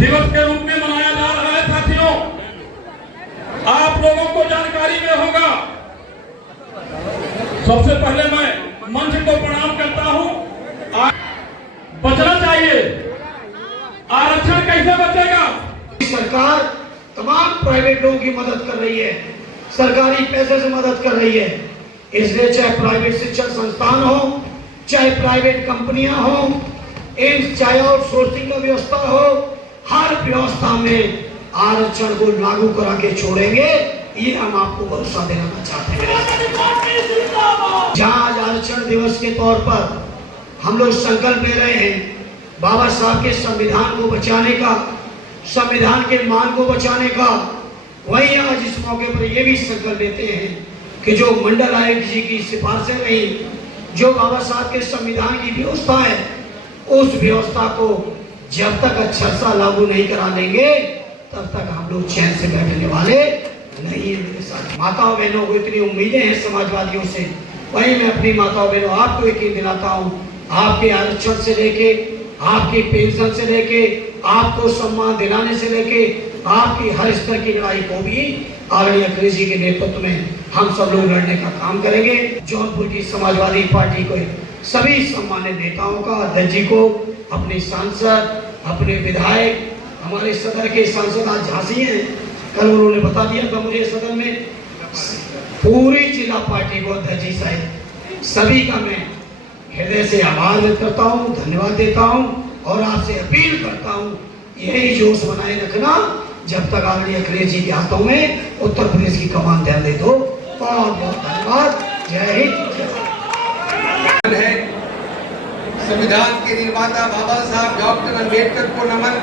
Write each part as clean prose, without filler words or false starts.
दिवस के रूप में मनाया जा रहा है। साथियों, आप लोगों को जानकारी में होगा, सबसे पहले मैं मंच को प्रणाम करता हूं। बचना चाहिए, आरक्षण कैसे बचेगा? सरकार तमाम प्राइवेट लोगों की मदद कर रही है, सरकारी पैसे से मदद कर रही है। इसलिए चाहे प्राइवेट शिक्षण संस्थान हो, चाहे प्राइवेट कंपनियां हो, चाहे आउटसोर्सिंग का व्यवस्था हो, हर व्यवस्था में आरक्षण को लागू करा के छोड़ेंगे, ये हम आपको भरोसा दिलाना चाहते हैं। जहां आज आरक्षण दिवस के तौर पर हम लोग संकल्प ले रहे हैं बाबा साहब के संविधान को बचाने का, संविधान के मान को बचाने का, वहीं आज इस मौके पर यह भी संकल्प लेते हैं कि जो मंडल आयुक्त जी की सिफारिशें रही, जो बाबा साहब के संविधान की व्यवस्था है, उस व्यवस्था को जब तक अच्छा सा लागू नहीं करा लेंगे तब तक हम लोग चैन से बैठने वाले नहीं है। मेरे साथ माताओं बहनों को इतनी उम्मीदें हैं समाजवादियों से, वहीं मैं अपनी माताओं बहनों आपको यकीन दिलाता हूँ, आपके आरक्षण से लेके, आपकी पेंशन से लेके, आपको सम्मान दिलाने से लेके, आपकी हर स्तर की लड़ाई को भी आदरणीय अखिलेश जी के नेतृत्व में हम सब लोग लड़ने का काम करेंगे। जौनपुर की समाजवादी पार्टी को सभी सम्मानित नेताओं का, अध्यक्ष जी को, अपने सांसद, अपने विधायक, हमारे सदर के सांसद आज झांसी हैं, कल उन्होंने बता दिया था मुझे सदन में, पूरी जिला पार्टी को अध्यक्ष जी साहब सभी का मैं हृदय से आभार व्यक्त करता हूँ, धन्यवाद देता हूँ और आपसे अपील करता हूँ यही जोश बनाए रखना जब तक आदरणीय अखिलेश जी के हाथों में उत्तर प्रदेश की कमान ध्यान दे दो। बहुत बहुत धन्यवाद। जय हिंद। संविधान के निर्माता बाबा साहब डॉक्टर अम्बेडकर को नमन।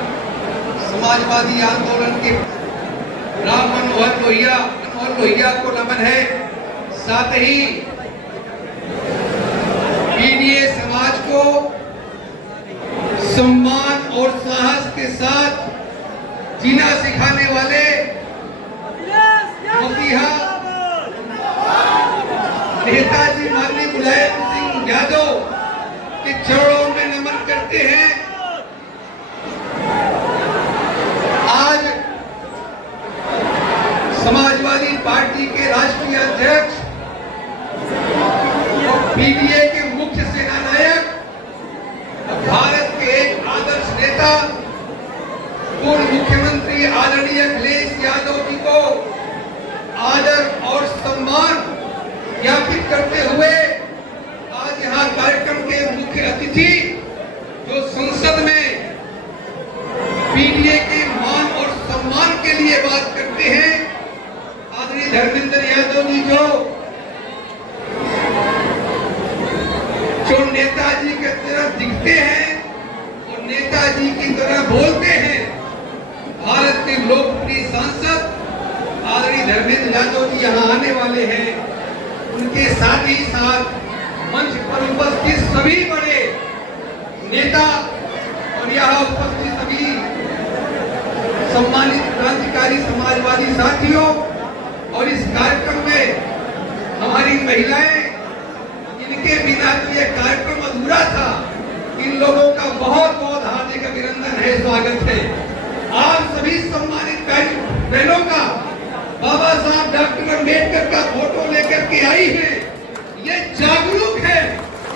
समाजवादी आंदोलन के राम मनोहर लोहिया को नमन है। साथ ही पीडीए समाज को सम्मान और साहस के साथ जीना सिखाने वाले मसीहा नेताजी माननीय मुलायम सिंह यादव के चरणों में नमन करते हैं। आज समाजवादी पार्टी के राष्ट्रीय अध्यक्ष और पीडीए के मुख्य सेनानायक, भारत के एक आदर्श नेता, पूर्व मुख्यमंत्री आदरणीय अखिलेश यादव जी को आदर और सम्मान ज्ञापित करते हुए आज यहाँ कार्यक्रम के मुख्य अतिथि जो संसद में पीडीए के मान और सम्मान के लिए बात करते हैं, आदरणीय धर्मेंद्र यादव जी जो नेताजी की तरह दिखते हैं और नेताजी की तरह बोलते हैं, भारत के लोकप्रिय सांसद आदरणीय धर्मेंद्र यादव जी यहाँ आने वाले हैं। उनके साथ ही साथ मंच पर उपस्थित सभी बड़े नेता और यहाँ उपस्थित सभी सम्मानित क्रांतिकारी समाजवादी साथियों और इस कार्यक्रम में हमारी महिलाएं, इनके बिना तो यह कार्यक्रम अधूरा था। इन लोगों का बहुत बहुत हार्दिक अभिनंदन है, स्वागत है। आप सभी सम्मानित बहनों का बाबा साहब डॉक्टर अम्बेडकर का फोटो लेकर के आई है। ये जागरूक है,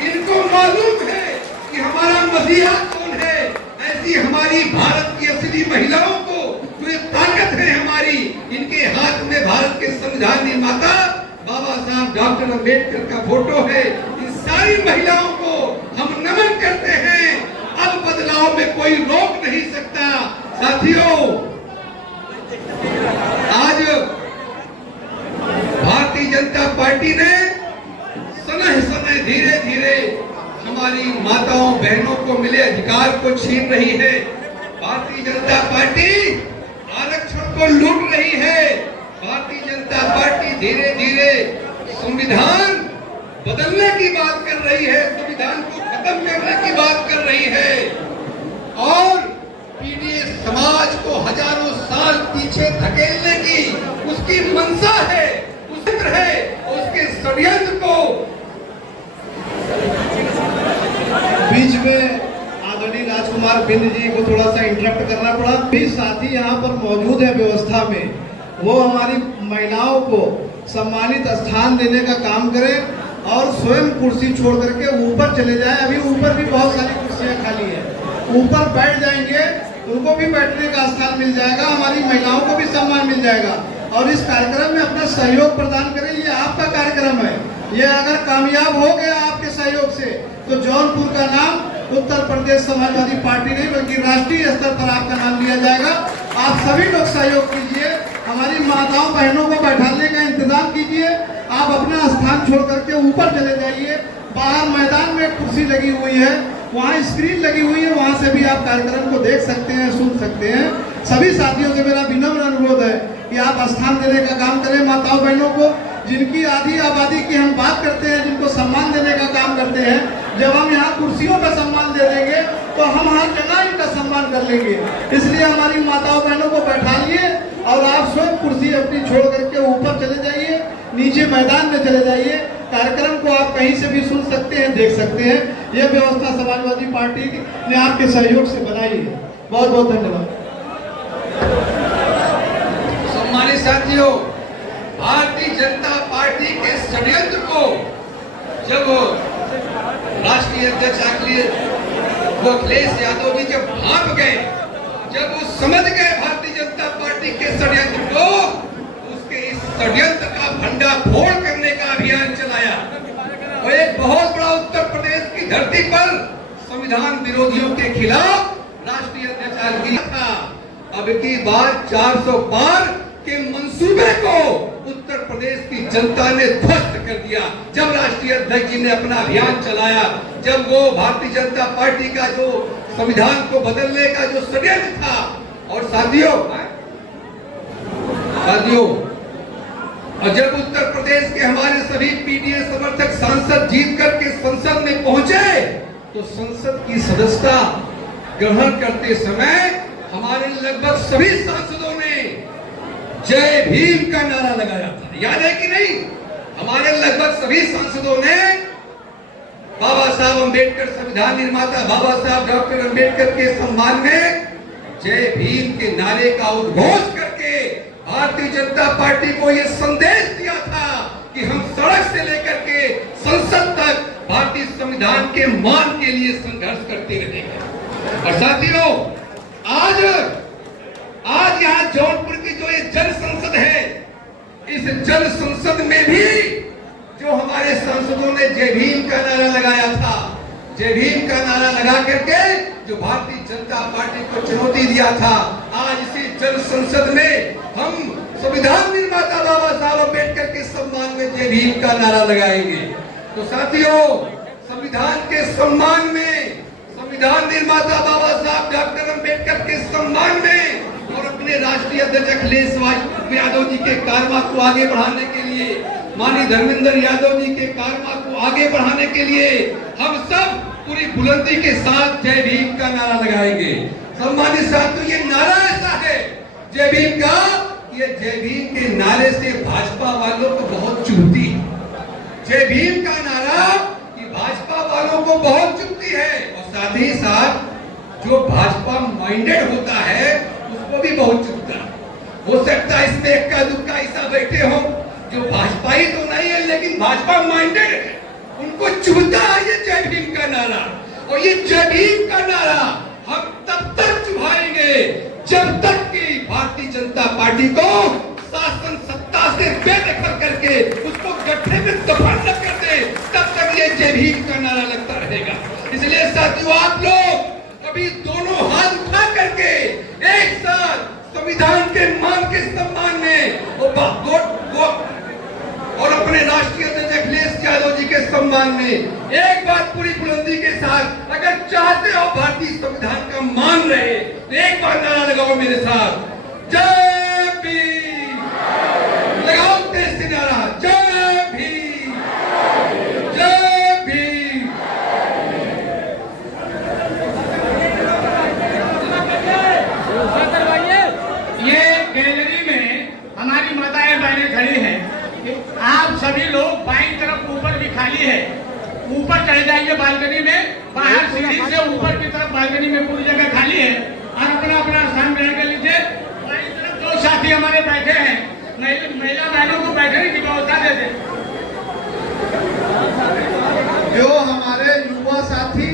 इनको मालूम है कि हमारा मसीहा कौन है। ऐसी हमारी भारत की असली महिलाओं को जो ये ताकत है हमारी, इनके हाथ में भारत के संविधान निर्माता बाबा साहब डॉक्टर अम्बेडकर का फोटो है। इन सारी महिलाओं को हम नमन करते हैं। अब बदलाव में कोई रोक नहीं सकता। साथियों, आज भारतीय जनता पार्टी ने समय धीरे धीरे हमारी माताओं बहनों को मिले अधिकार को छीन रही है। भारतीय जनता पार्टी आरक्षण को लूट रही है। भारतीय जनता पार्टी धीरे धीरे संविधान बदलने की बात कर रही है, संविधान को खत्म करने की बात कर रही है और पीडीए समाज को हजारों साल पीछे धकेलने की उसकी मंशा है, उसके षड्यंत्र को बीच में आदरणीय राजकुमार बिंद जी को थोड़ा सा इंटरप्ट करना पड़ा। भी साथी यहाँ पर मौजूद है व्यवस्था में, वो हमारी महिलाओं को सम्मानित स्थान देने का काम करें और स्वयं कुर्सी छोड़ करके ऊपर चले जाए। अभी ऊपर भी बहुत सारी कुर्सियाँ खाली है, ऊपर बैठ जाएंगे, उनको भी बैठने का स्थान मिल जाएगा, हमारी महिलाओं को भी सम्मान मिल जाएगा। और इस कार्यक्रम में अपना सहयोग प्रदान करें, ये आपका कार्यक्रम है। ये अगर कामयाब हो गया आपके सहयोग से तो जौनपुर का नाम उत्तर प्रदेश समाजवादी पार्टी नहीं बल्कि राष्ट्रीय स्तर पर आपका नाम लिया जाएगा। आप सभी लोग सहयोग कीजिए, हमारी माताओं बहनों को बैठाने का इंतजाम कीजिए। आप अपना स्थान छोड़ करके ऊपर चले जाइए, बाहर मैदान में कुर्सी लगी हुई है, वहाँ स्क्रीन लगी हुई है, वहाँ से भी आप कार्यक्रम को देख सकते हैं, सुन सकते हैं। सभी साथियों से मेरा विनम्र अनुरोध है कि आप स्थान देने का काम करें माताओं बहनों को, जिनकी आधी आबादी की हम बात करते हैं, जिनको सम्मान देने का काम करते हैं। जब हम यहाँ कुर्सियों पर सम्मान दे देंगे तो हम हर जगह इनका सम्मान कर लेंगे। इसलिए हमारी माताओं बहनों को बैठाइए और आप स्वयं कुर्सी अपनी छोड़ करके ऊपर चले जाइए, नीचे मैदान में चले जाइए। कार्यक्रम को आप कहीं से भी सुन सकते हैं, देख सकते हैं। यह व्यवस्था समाजवादी पार्टी ने आपके सहयोग से बनाई है। बहुत बहुत धन्यवाद। सम्मानित साथियों, भारतीय जनता पार्टी के षड्यंत्र को जब राष्ट्रीय अध्यक्ष अखिलेश यादव जी जब भाप गए, जब वो समझ गए भारतीय जनता पार्टी के षड्यंत्र को, उसके इस षड्यंत्र का भंडाफोड़ करने का अभियान चलाया और एक बहुत बड़ा उत्तर प्रदेश की धरती पर संविधान विरोधियों के खिलाफ राष्ट्रीय अध्यक्ष किया था। अब की बार 400 पार के मंसूबे को उत्तर प्रदेश की जनता ने ध्वस्त कर दिया। जब राष्ट्रीय अध्यक्ष जी ने अपना अभियान चलाया, जब वो भारतीय जनता पार्टी का जो संविधान को बदलने का जो षड्यंत्र था, और साथियों और जब उत्तर प्रदेश के हमारे सभी पीडीए समर्थक सांसद जीत करके संसद में पहुंचे तो संसद की सदस्यता ग्रहण करते समय हमारे लगभग सभी सांसदों ने जय भीम का नारा लगाया था। याद है कि नहीं? हमारे लगभग सभी सांसदों ने बाबा साहब अंबेडकर, संविधान निर्माता बाबा साहब डॉक्टर अंबेडकर के सम्मान में जय भीम के नारे का उद्घोष करके भारतीय जनता पार्टी को यह संदेश दिया था कि हम सड़क से लेकर के संसद तक भारतीय संविधान के मान के लिए संघर्ष करते रहेंगे। और साथियों, आज यहाँ जौनपुर की जो ये जन संसद है, इस जन संसद में भी जो हमारे सांसदों ने जय भीम का नारा लगाया था, जय भीम का नारा लगा करके जो भारतीय जनता पार्टी को चुनौती दिया था, आज इसी जन संसद में हम संविधान निर्माता बाबा साहब अम्बेडकर के सम्मान में जय भीम का नारा लगाएंगे। तो साथियों, संविधान के सम्मान में, संविधान निर्माता बाबा साहब डॉक्टर अम्बेडकर के सम्मान में और अपने राष्ट्रीय अध्यक्ष अखिलेश यादव जी के कारवा को आगे बढ़ाने के लिए, माननीय धर्मेंद्र यादव जी के कारवा को आगे बढ़ाने के लिए हम सब पूरी बुलंदी के साथ जय भीम का नारा लगाएंगे। सम्मानित साथियों, ये नारा ऐसा है जय भीम का, ये जय भीम के नारे से भाजपा वालों को बहुत चुभती है। जय भीम का नारा कि भाजपा वालों को बहुत चुभती है, और साथ ही साथ जो भाजपा माइंडेड होता है उसको भी बहुत चुभता है। हो सकता है इसमें इक्का दुक्का ऐसा बैठे हो जो भाजपा ही तो नहीं है लेकिन भाजपा माइंडेड है, उनको चुभता है ये जय भीम का नारा। और ये जय भीम का नारा हम तब तक चुभाएंगे जब तक कि भारतीय जनता पार्टी को शासन सत्ता से बेदखल करके उसको गड्ढे में दफन न कर दे, तब तक ये जय भीम का नारा लगता रहेगा। इसलिए साथियों, आप लोग अभी दोनों हाथ उठा करके एक साथ संविधान के मान के सम्मान में और अपने राष्ट्रीय अध्यक्ष अखिलेश यादव जी के सम्मान में एक बात पूरी बुलंदी के साथ, अगर चाहते हो भारतीय संविधान का मान रहे तो एक बार नारा लगाओ मेरे साथ, जय भीम। लगाओ तेज से नारा, जय भीम, जय भीम। ये गैलरी में हमारी माताएं बहनें खड़ी हैं। आप सभी लोग बाईं तरफ ऊपर भी खाली है, ऊपर चढ़ जाइए बालकनी में, बाहर सीढ़ी से ऊपर की तरफ बालकनी में पूरी जगह साथी हमारे बैठे हैं, महिला बहनों को बैठने की व्यवस्था दे दें। जो हमारे युवा साथी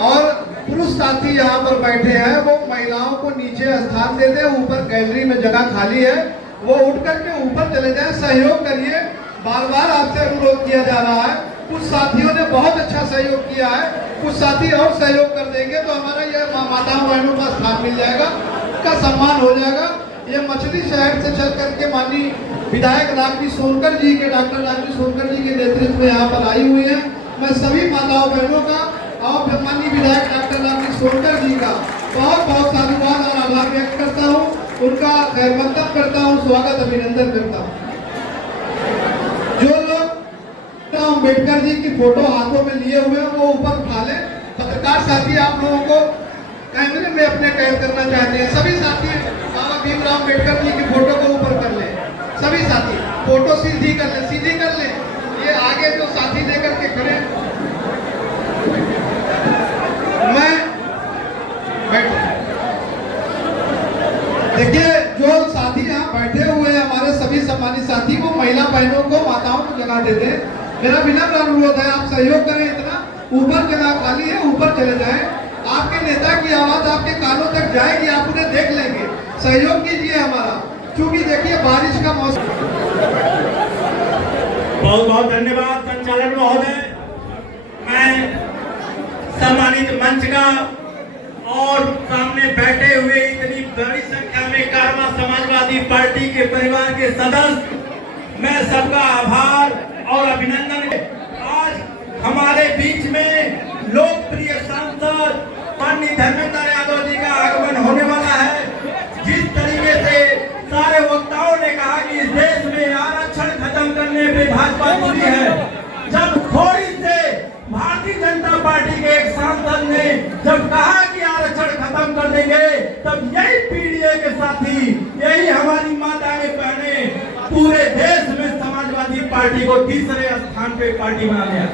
और पुरुष साथी यहाँ पर बैठे हैं वो महिलाओं को नीचे स्थान दे दें। ऊपर गैलरी में जगह खाली है, वो उठ करके ऊपर चले जाएं। सहयोग करिए, बार बार आपसे अनुरोध किया जा रहा है। कुछ साथियों ने बहुत अच्छा सहयोग किया है, कुछ साथी और सहयोग कर देंगे तो हमारा ये माताओं बहनों का स्थान मिल जाएगा, का सम्मान हो जाएगा। ये मछली शहर से चल करके माननीय विधायक राजवी सोनकर जी के, डॉक्टर राजवी सोनकर जी के नेतृत्व में यहाँ पर आई हुई है। मैं सभी माताओं बहनों का और माननीय विधायक डॉक्टर राजवी सोनकर जी का बहुत बहुत साधुवाद और आभार व्यक्त करता हूँ, उनका खैर मकदम करता हूँ, स्वागत अभिनंदन करता हूँ। जो लोग अम्बेडकर जी की फोटो हाथों में लिए हुए हैं वो ऊपर उठा लें। पत्रकार साथी आप लोगों को कैमरे में अपने कैद करना चाहते हैं, सभी साथी बाबा भीमराव अम्बेडकर जी की फोटो को ऊपर कर लें। सभी साथी फोटो सीधी कर लें, सीधी कर लें। ये आगे जो साथी देकर के खड़े, मैं देखिए जो साथी यहाँ बैठे हुए हैं हमारे सभी सम्मानित साथी, वो महिला बहनों को, माताओं को जगह दे दें। मेरा विनम्र अनुरोध है, आप सहयोग करें। इतना ऊपर जगह खाली है, ऊपर चले जाएं। आपके नेता की आवाज आपके कानों तक जाएगी, आप उन्हें देख लेंगे। सहयोग कीजिए हमारा, क्योंकि देखिए बारिश का मौसम। बहुत बहुत धन्यवाद संचालक महोदय। मैं सम्मानित मंच का और सामने बैठे हुए इतनी बड़ी संख्या में कारवा समाजवादी पार्टी के परिवार के सदस्य, मैं सबका आभार और अभिनंदन। आज हमारे बीच में लोकप्रिय सांसद माननीय धर्मेंद्र यादव जी का आगमन होने वाला है। जिस तरीके से सारे वक्ताओं ने कहा कि इस देश में आरक्षण खत्म करने पे भाजपा जुड़ी है, जब थोड़ी से भारतीय जनता पार्टी के एक सांसद ने जब कहा कि आरक्षण खत्म कर देंगे, तब यही पीडीए के साथी, यही हमारी माताएं बहनें पूरे देश में समाजवादी पार्टी को तीसरे स्थान पे पार्टी बना दिया।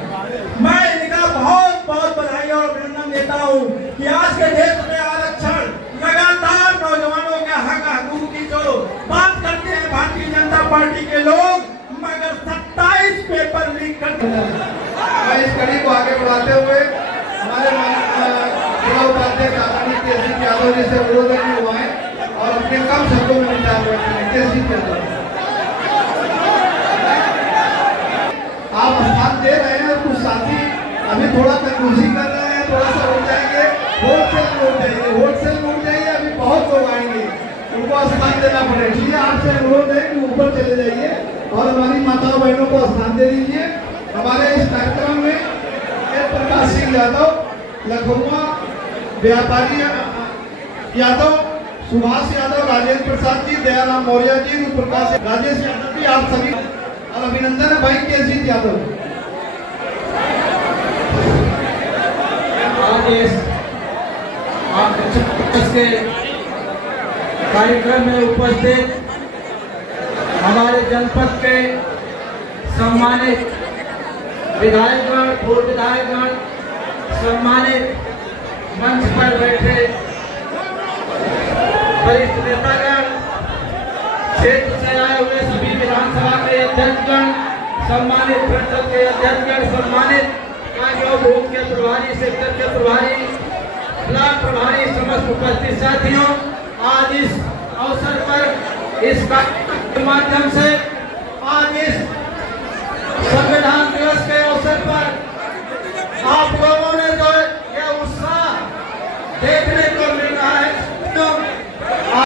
मैं इनका बहुत बहुत बधाई और अभिनंदन देता हूँ कि आज के देश में आरक्षण लगातार नौजवानों के हकूक की जो बात करते हैं भारतीय जनता पार्टी के लोग, मगर 27 पेपर लीक करते हैं। मैं इस कड़ी को आगे बढ़ाते हुए हमारे जिला उपाध्यक्ष आदरणीय केसरी यादव जी से अनुरोध है कि वो आए और अपने कम शब्दों में विचार व्यक्त करें। केसरी यादव, आप स्थान दे रहे हैं, कुछ साथी अभी थोड़ा कंजूसी कर रहे हैं, थोड़ा सा उठ जाएंगे, होलसेल में उठ जाइए, होलसेल में उठ जाइए। अभी बहुत लोग आएंगे, उनको स्थान देना पड़ेगा। इसलिए आपसे अनुरोध है कि ऊपर चले जाइए और हमारी माताओं बहनों को स्थान दे दीजिए। हमारे इस कार्यक्रम में प्रकाश सिंह यादव, लखनऊ व्यापारी यादव, सुभाष यादव, राजेंद्र प्रसाद जी, दयाराम मौर्य जी, रूप प्रकाश, राजेश यादव जी, आप सभी और अभिनंदन है भाई केसरी यादव। आज इस के कार्यक्रम में उपस्थित हमारे जनपद के सम्मानित विधायकगण, पूर्व विधायकगण, सम्मानित मंच पर बैठे वरिष्ठ नेतागण, क्षेत्र से आए हुए सभी विधानसभा के अध्यक्षगण, सम्मानित परिषद के अध्यक्षगण, सम्मानित बूथ के प्रभारी, सेक्टर के प्रभारी, ब्लॉक प्रभारी, समस्त उपस्थित साथियों, आज इस अवसर पर इस कार्यक्रम के माध्यम से आज इस संविधान दिवस के अवसर पर आप लोगों ने जो यह उत्साह देखने